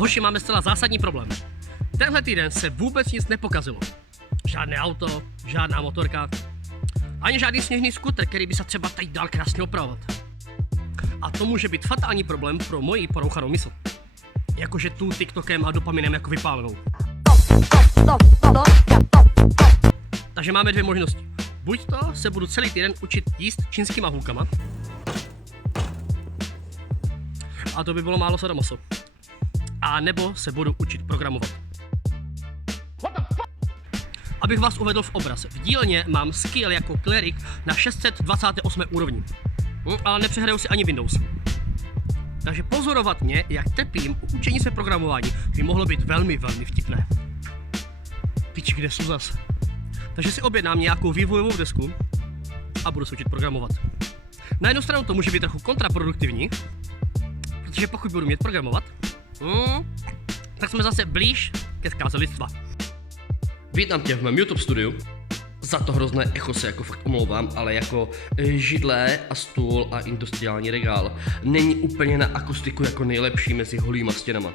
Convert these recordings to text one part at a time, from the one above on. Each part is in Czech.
Hoši, máme zcela zásadní problém. Tenhle týden se vůbec nic nepokazilo. Žádné auto, žádná motorka, ani žádný sněžný skuter, který by se třeba tady dal krásně opravovat. A to může být fatální problém pro moji porouchanou mysl. Jakože tu TikTokem a dopaminem jako vypálenou. Takže máme dvě možnosti. Buď to se budu celý týden učit jíst čínskýma hůlkama. A to by bylo málo sadomaso. A nebo se budu učit programovat. Abych vás uvedl v obraz, v dílně mám skill jako klerik na 628 úrovni. Ale nepřehraju si ani Windows. Takže pozorovat mě, jak trpím u učení se programování, by mohlo být velmi, velmi vtipné. Piči, kde jsou zas? Takže si objednám nějakou vývojovou desku a budu se učit programovat. Na jednu stranu to může být trochu kontraproduktivní, protože pokud budu mět programovat, tak jsme zase blíž ke zkáze lidstva. Vítám tě v mém YouTube studiu. Za to hrozné echo se jako fakt omlouvám, ale jako židle a stůl a industriální regál není úplně na akustiku jako nejlepší mezi holýma stěnama.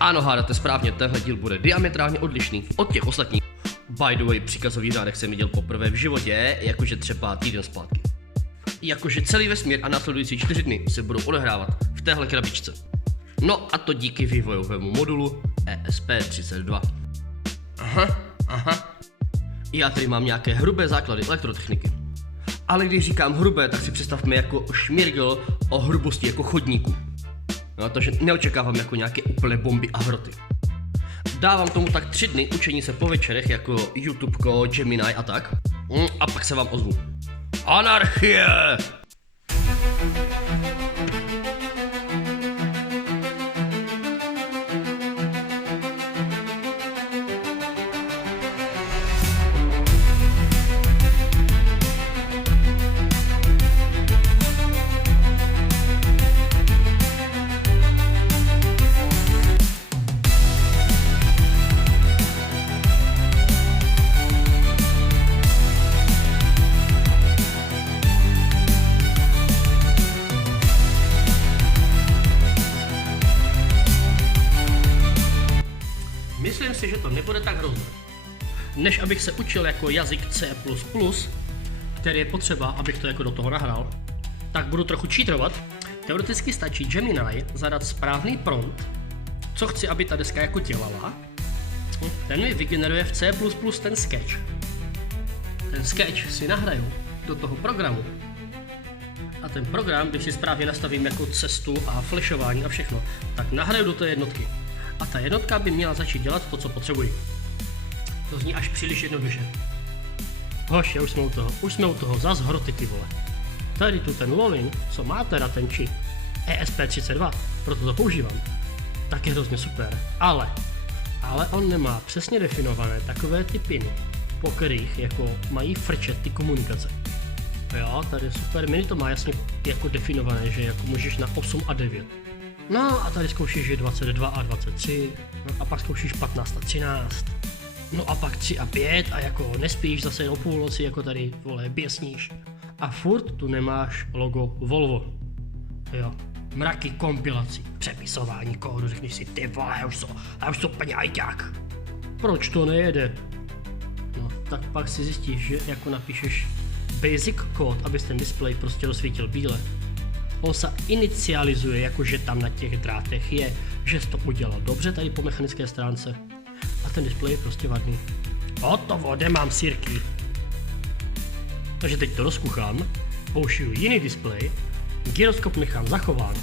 Ano, hádáte správně, tenhle díl bude diametrálně odlišný od těch ostatních. By the way, příkazový řádek jsem viděl poprvé v životě, jakože třeba týden zpátky. Jakože celý vesmír a následující 4 dny se budou odehrávat v téhle krabičce. No a to díky vývojovému modulu ESP32. Aha. Já tady mám nějaké hrubé základy elektrotechniky. Ale když říkám hrubé, tak si představme jako šmirgl o hrubosti jako chodníku. No, takže neočekávám jako nějaké úplné bomby a hroty. Dávám tomu tak 3 dny učení se po večerech jako YouTubeko, Gemini a tak. A pak se vám ozvu. Anarchie! Myslím si, že to nebude tak hrozné. Než abych se učil jako jazyk C++, který je potřeba, abych to jako do toho nahrál, tak budu trochu cheatrovat. Teoreticky stačí Gemini zadat správný prompt, co chci, aby ta deska jako dělala. Ten mi vygeneruje v C++ ten sketch. Ten sketch si nahraju do toho programu. A ten program, když si správně nastavím jako cestu a flashování a všechno, tak nahraju do té jednotky. A ta jednotka by měla začít dělat to, co potřebuji. To zní až příliš jednoduše. Hoši, už jsme u toho, zas hroty ty vole. Tady tu ten Lolin, co má teda ten čip ESP32, proto to používám, tak je hrozně super. Ale on nemá přesně definované takové ty piny, po kterých jako mají frčet ty komunikace. Jo, tady super, mini to má jasně jako definované, že jako můžeš na 8 a 9. No a tady zkoušíš 22 a 23, no a pak zkoušíš 15 a 13, no a pak 3 a 5 a jako nespíš zase o půlnoci, jako tady vole běsníš. A furt tu nemáš logo Volvo. Jo, mraky kompilací, přepisování kódu, řekneš si ty vole, já už jsou úplně ajťák. Proč to nejede? No, tak pak si zjistíš, že jako napíšeš basic kód, abys ten displej prostě rozsvítil bíle. On se inicializuje, jakože tam na těch drátech je, že jsi to udělal dobře tady po mechanické stránce. A ten displej je prostě vadný. Hotovo, mám sirky. Takže teď to rozkuchám, použiju jiný displej, gyroskop nechám zachován,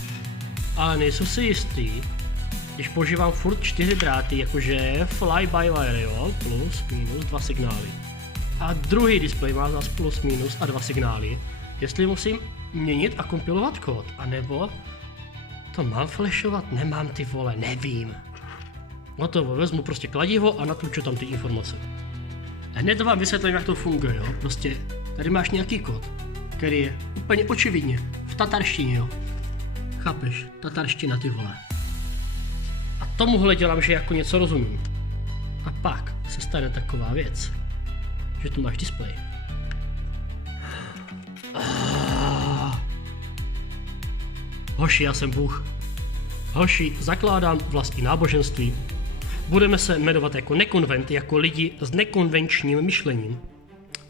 ale nejsem si jistý, když používám furt 4 dráty, jakože fly by wire, jo, plus, minus 2 signály. A druhý displej má zase plus, minus a 2 signály, jestli musím měnit a kompilovat kód, anebo to mám flashovat, nemám ty vole, nevím. Hotovo, vezmu prostě kladivo a natluču tam ty informace. Hned vám vysvětlím, jak to funguje, jo, prostě tady máš nějaký kód, který je úplně očividně v tatarštině, jo. Chápeš, tatarština ty vole. A tomuhle dělám, že jako něco rozumím. A pak se stane taková věc, že tu máš displej. Hoši, já jsem Bůh. Hoši, zakládám vlastní náboženství. Budeme se jmenovat jako nekonvent, jako lidi s nekonvenčním myšlením.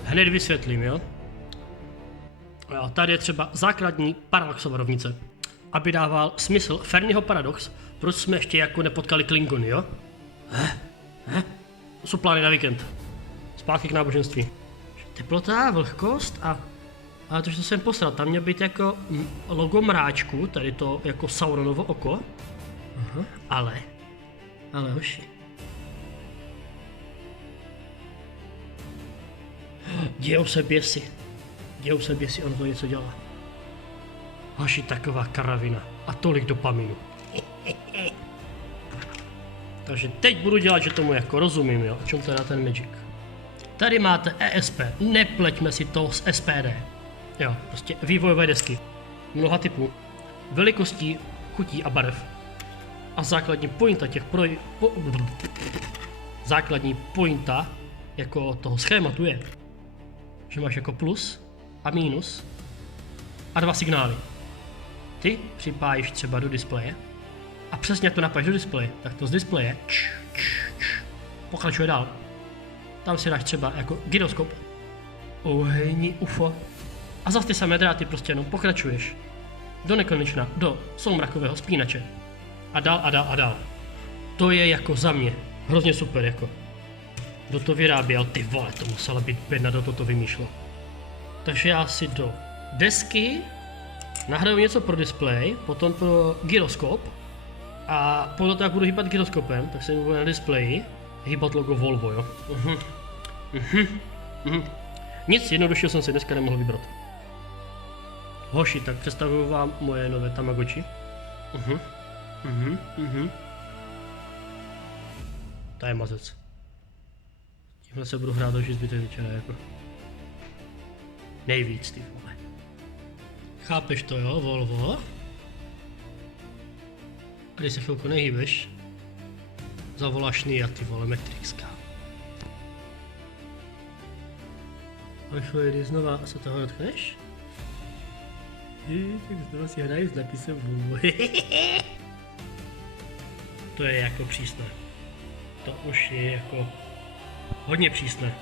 Hned vysvětlím, jo? A tady je třeba základní paradoxová rovnice. Aby dával smysl Ferniho paradox, proč jsme ještě jako nepotkali Klingony, jo? To jsou plány na víkend. Zpátky k náboženství. Teplota, vlhkost a to, že jsem posral, tam měl být jako logo mráčku, tady to jako Sauronovo oko. Ale hoši. Dějou se běsy, on to něco dělá. Hoši, taková karavina a tolik dopaminu. Takže teď budu dělat, že tomu jako rozumím, jo, o čem to je na ten Magic. Tady máte ESP, nepleťme si to s SPD. Jo, prostě vývojové desky. Mnoha typů, velikostí, chutí a barev. A základní pointa těch základní pointa jako toho schématu je, že máš jako plus a minus a 2 signály. Ty připájíš třeba do displeje a přesně jak to napájíš do displeje, tak to z displeje pokračuje dál. Tam si dáš třeba jako gyroskop, ohejní UFO a zase ty samé dráty prostě jenom pokračuješ do nekonečna, do soumrakového spínače a dál. To je jako za mě hrozně super jako. Kdo to vyráběl, ty vole, to musela být bedna, kdo to vymýšlel. Takže já si do desky nahraju něco pro displej, potom pro gyroskop a podle toho, jak budu hýbat gyroskopem, tak se mi bude na displeji hýbat logo Volvo, jo. Nic jednoduššího jsem si dneska nemohl vybrat. Hoši, tak představuju vám moje nové Tamagotchi. To je mazec. Tímhle se budu hrát dožít zbytek večera jako. Nejvíc, ty vole. Chápeš to, jo, Volvo? A když se chvilku nehýbeš, zavoláš Nia, ty vole, Matrixka. A chvíli znova se toho dotkneš? Tak znova si hrají s napisem Volvo. To je jako přísné. To už je jako hodně přísné.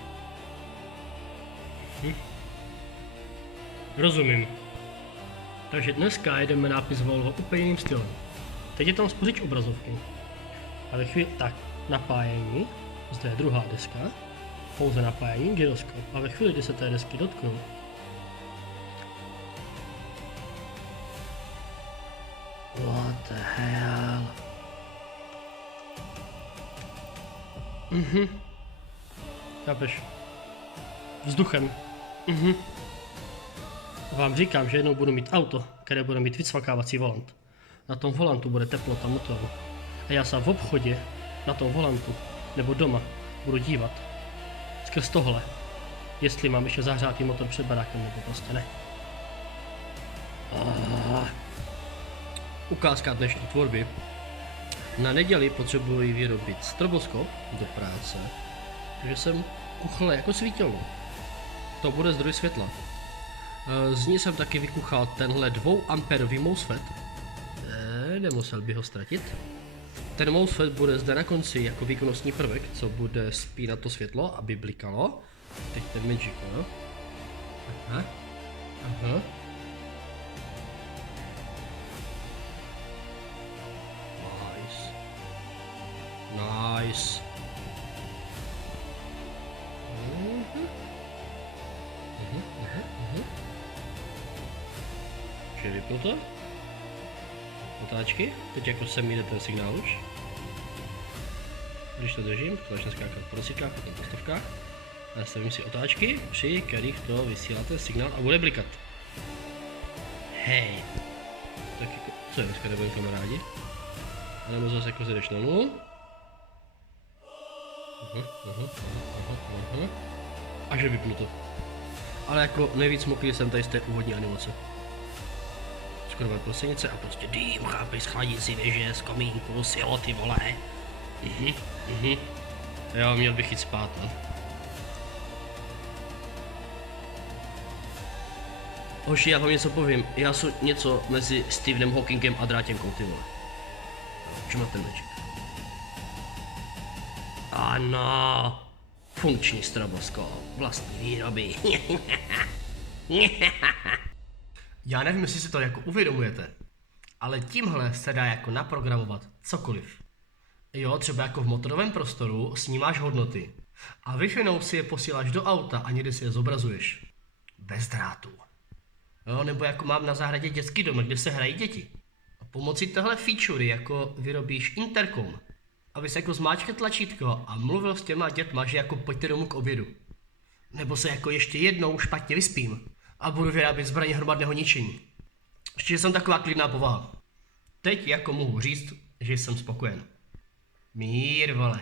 Rozumím. Takže dneska jedeme nápis Volvo úplně jiným stylem. Teď je tam spořič obrazovky. A ve chvíli, tak, napájení, zde je druhá deska, pouze napájení, gyroskop. A ve chvíli, kdy se té desky dotknu, what the hell? Chápeš? Vzduchem. Vám říkám, že jednou budu mít auto, které bude mít vycvakávací volant. Na tom volantu bude teplota motoru. A já se v obchodě na tom volantu nebo doma budu dívat skrz tohle, jestli mám ještě zahřátý motor před barákem nebo prostě ne. Ukázka dnešní tvorby. Na neděli potřebuji vyrobit stroboskop do práce, takže jsem kuchl jako svítilnu. To bude zdroj světla. Z ní jsem taky vykuchal tenhle 2 amperový MOSFET. Nemusel bych ho ztratit. Ten MOSFET bude zde na konci jako výkonnostní prvek, co bude spínat to světlo, aby blikalo. Teď ten Magic, no. Aha. Nice. Že vypnuto. Otáčky, teď jako se mi jde ten signál už. Když to držím, to začne skákat po desítkách, potom po stovkách. Nastavím si otáčky, při kterých to vysílá ten signál a bude blikat. Hej. Tak jako, co je dneska nebudem kamarádi? A nebo zase jako zjedeš na nulu. A že vypnuto. Ale jako nejvíc moklý jsem tady z té úvodní animace. Skoro prosenice a prostě dým, chápeš, z chladící věže, z komínku, z jo, ty vole. Jo, měl bych jít spát, no. Hoši, já vám něco povím, já jsem něco mezi Stephenem Hawkingem a Drátěnkou, ty vole. Čím na ten meček? Ano, funkční stroboskop, vlastní výroby. Já nevím, jestli si to jako uvědomujete, ale tímhle se dá jako naprogramovat cokoliv. Jo, třeba jako v motorovém prostoru snímáš hodnoty a Wi-Fi si je posíláš do auta a někdy si je zobrazuješ. Bez drátů. Jo, nebo jako mám na zahradě dětský domek, kde se hrají děti. A pomocí téhle featurey jako vyrobíš interkom, aby se jako zmáčkl tlačítko a mluvil s těma dětma, že jako pojďte domů k obědu. Nebo se jako ještě jednou špatně vyspím a budu vyrábět zbraně hromadného ničení. Ještě jsem taková klidná povaha. Teď jako mohu říct, že jsem spokojen. Mír, vole.